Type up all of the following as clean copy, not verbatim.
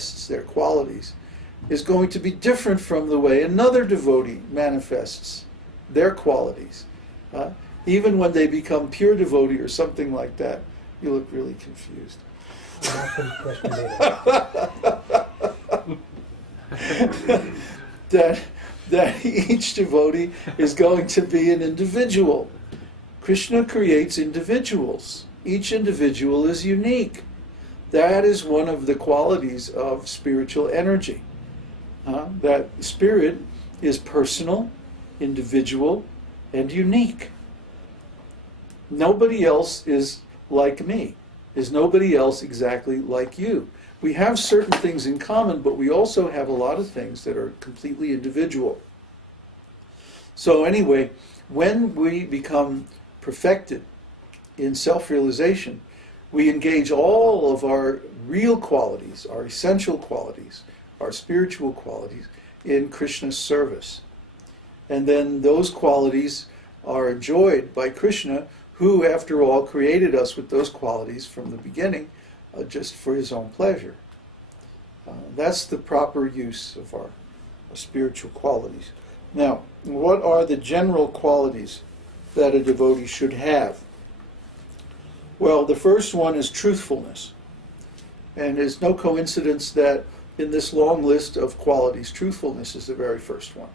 manifests their qualities is going to be different from the way another devotee manifests their qualities. Even when they become pure devotee or something like that, you look really confused. I'll ask him a question later. that each devotee is going to be an individual. Krishna creates individuals. Each individual is unique. That is one of the qualities of spiritual energy. That spirit is personal, individual, and unique. Nobody else is like me. Is nobody else exactly like you? We have certain things in common, but we also have a lot of things that are completely individual. So anyway, when we become perfected in self-realization, we engage all of our real qualities, our essential qualities, our spiritual qualities in Krishna's service. And then those qualities are enjoyed by Krishna, who, after all, created us with those qualities from the beginning, just for his own pleasure. That's the proper use of our spiritual qualities. Now, what are the general qualities that a devotee should have? Well, the first one is truthfulness. And it's no coincidence that in this long list of qualities, truthfulness is the very first one.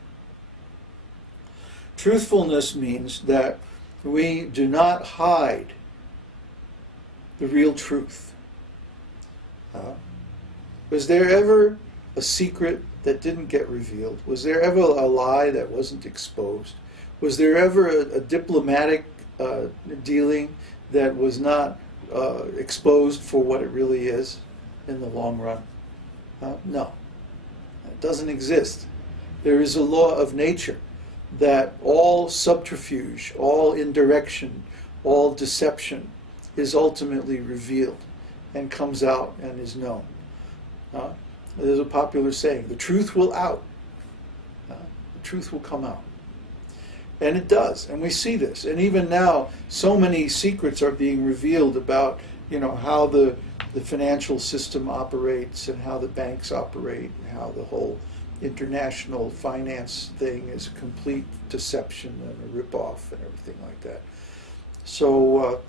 Truthfulness means that we do not hide the real truth. Was there ever a secret that didn't get revealed? Was there ever a lie that wasn't exposed? Was there ever a diplomatic dealing that was not exposed for what it really is in the long run? No. It doesn't exist. There is a law of nature that all subterfuge, all indirection, all deception is ultimately revealed and comes out and is known. There's a popular saying, the truth will out. The truth will come out. And it does, and we see this. And even now, so many secrets are being revealed about, how the financial system operates and how the banks operate and how the whole international finance thing is a complete deception and a rip-off and everything like that. So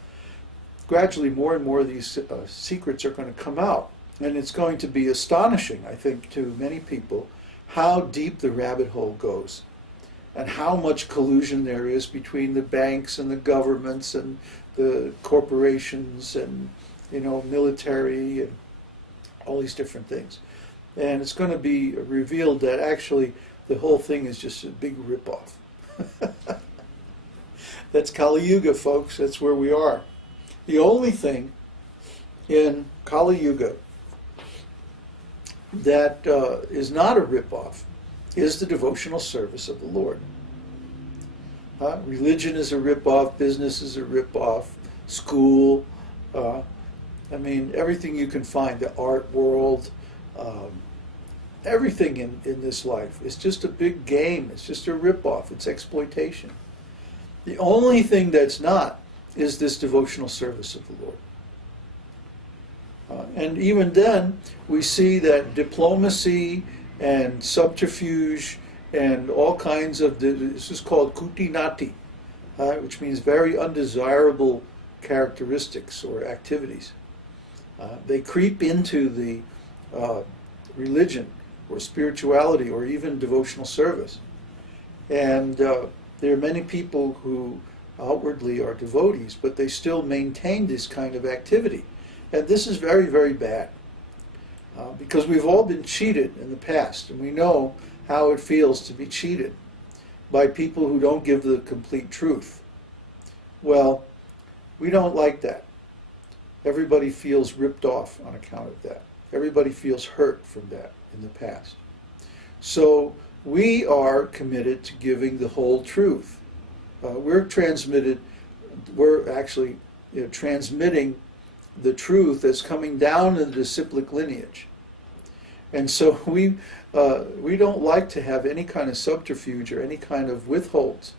gradually more and more of these secrets are going to come out. And it's going to be astonishing, I think, to many people how deep the rabbit hole goes and how much collusion there is between the banks and the governments and the corporations and, military and all these different things. And it's going to be revealed that actually the whole thing is just a big rip-off. That's Kali Yuga, folks. That's where we are. The only thing in Kali Yuga that is not a rip-off is the devotional service of the Lord. Religion is a rip-off, business is a rip-off, school, everything you can find, the art world, everything in this life is just a big game. It's just a rip-off. It's exploitation. The only thing that's not is this devotional service of the Lord. And even then, we see that diplomacy and subterfuge and all kinds of, this is called kutinati, which means very undesirable characteristics or activities. They creep into the religion or spirituality or even devotional service. And there are many people who outwardly are devotees, but they still maintain this kind of activity. And this is very, very bad. Because we've all been cheated in the past, and we know how it feels to be cheated by people who don't give the complete truth. Well, we don't like that. Everybody feels ripped off on account of that. Everybody feels hurt from that in the past. So we are committed to giving the whole truth. We're actually transmitting the truth that's coming down in the disciplic lineage. And so we don't like to have any kind of subterfuge or any kind of withholds.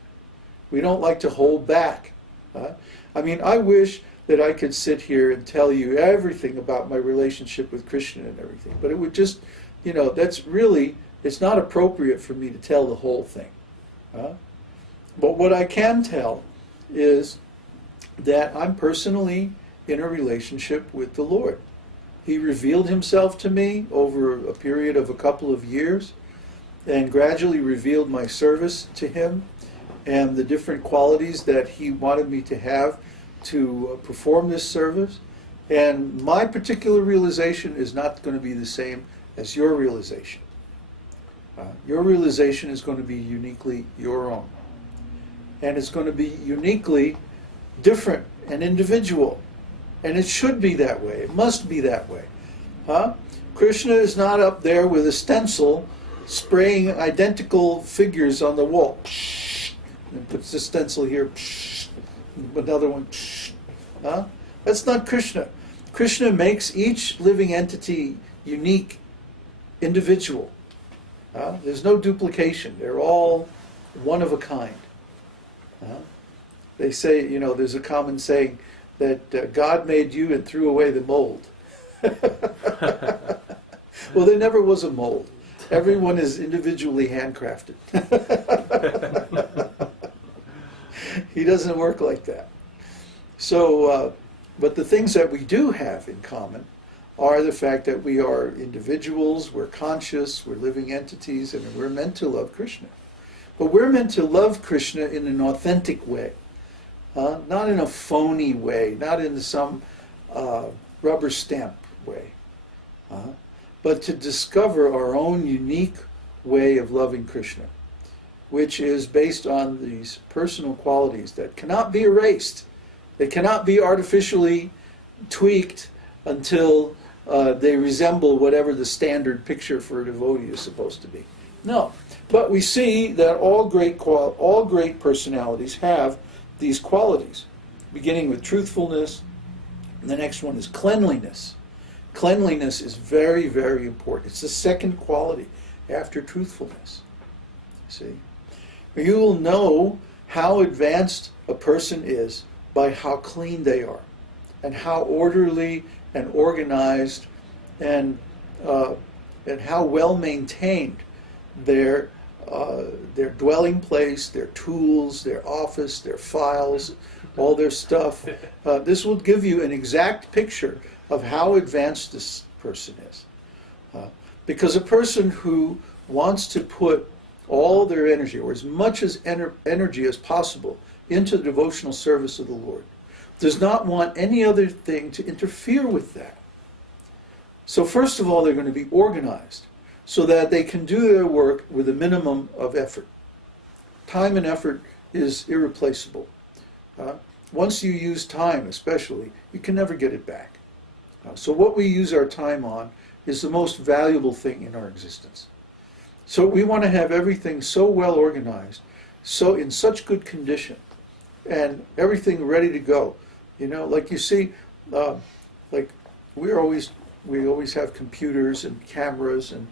We don't like to hold back. I wish that I could sit here and tell you everything about my relationship with Kṛṣṇa and everything. But it would just, that's really, it's not appropriate for me to tell the whole thing. But what I can tell is that I'm personally in a relationship with the Lord. He revealed himself to me over a period of a couple of years and gradually revealed my service to him and the different qualities that he wanted me to have to perform this service. And my particular realization is not going to be the same as your realization. Your realization is going to be uniquely your own. And it's going to be uniquely different and individual. And it should be that way. It must be that way. Kṛṣṇa is not up there with a stencil spraying identical figures on the wall. And puts the stencil here. Another one. That's not Kṛṣṇa. Kṛṣṇa makes each living entity unique, individual. There's no duplication. They're all one of a kind. They say, there's a common saying that God made you and threw away the mold. Well, there never was a mold. Everyone is individually handcrafted. He doesn't work like that. So, but the things that we do have in common are the fact that we are individuals, we're conscious, we're living entities, and we're meant to love Kṛṣṇa. But we're meant to love Kṛṣṇa in an authentic way, not in a phony way, not in some rubber stamp way, but to discover our own unique way of loving Kṛṣṇa, which is based on these personal qualities that cannot be erased. They cannot be artificially tweaked until they resemble whatever the standard picture for a devotee is supposed to be. No, but we see that all great personalities have these qualities, beginning with truthfulness. And the next one is cleanliness. Cleanliness is very, very important. It's the second quality after truthfulness. See, you will know how advanced a person is by how clean they are, and how orderly and organized and how well maintained their dwelling place, their tools, their office, their files, all their stuff. This will give you an exact picture of how advanced this person is. Because a person who wants to put all their energy, or as much as energy as possible, into the devotional service of the Lord, does not want any other thing to interfere with that. So first of all, they're going to be organized so that they can do their work with a minimum of effort. Time and effort is irreplaceable. Once you use time especially, you can never get it back. So what we use our time on is the most valuable thing in our existence. So we want to have everything so well organized, so in such good condition, and everything ready to go. Like you see, like we always have computers and cameras and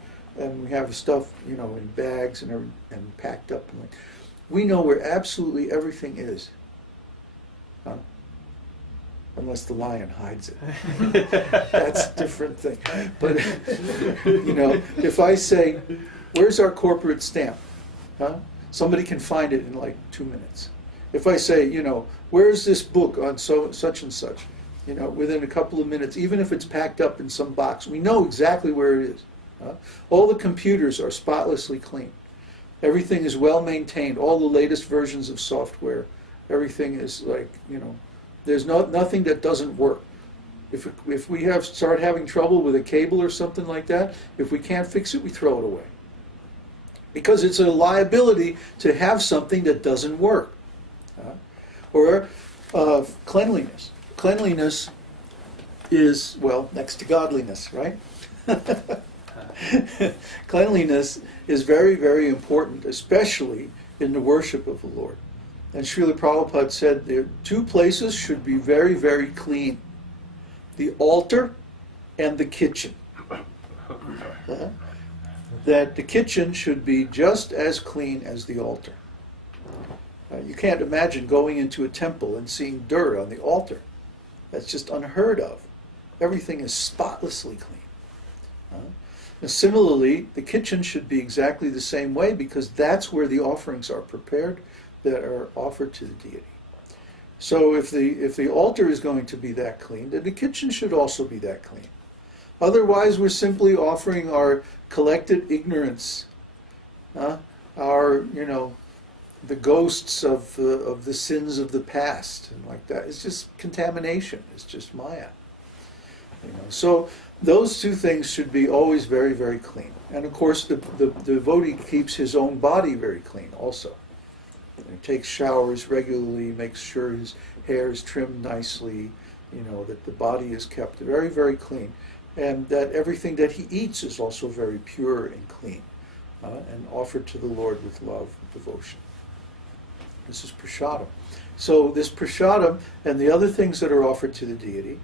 we have stuff, in bags and packed up. And we know where absolutely everything is, unless the lion hides it. That's a different thing. But if I say, "Where's our corporate stamp?" Somebody can find it in like 2 minutes. If I say, "Where's this book on such and such?" Within a couple of minutes, even if it's packed up in some box, we know exactly where it is. All the computers are spotlessly clean. Everything is well maintained. All the latest versions of software. Everything is like, there's nothing that doesn't work. If we start having trouble with a cable or something like that, if we can't fix it, we throw it away. Because it's a liability to have something that doesn't work. Or cleanliness. Cleanliness is, next to godliness, right? Cleanliness is very, very important, especially in the worship of the Lord. And Śrīla Prabhupada said there two places should be very, very clean: the altar and the kitchen. That the kitchen should be just as clean as the altar. You can't imagine going into a temple and seeing dirt on the altar. That's just unheard of. Everything is spotlessly clean. And similarly, the kitchen should be exactly the same way, because that's where the offerings are prepared that are offered to the deity. So if the altar is going to be that clean, then the kitchen should also be that clean. Otherwise, we're simply offering our collected ignorance, our, the ghosts of the sins of the past, and like that. It's just contamination. It's just Maya. So those two things should be always very, very clean. And of course, the devotee keeps his own body very clean also. He takes showers regularly, makes sure his hair is trimmed nicely, that the body is kept very, very clean, and that everything that he eats is also very pure and clean, and offered to the Lord with love and devotion. This is prasadam. So this prasadam and the other things that are offered to the deity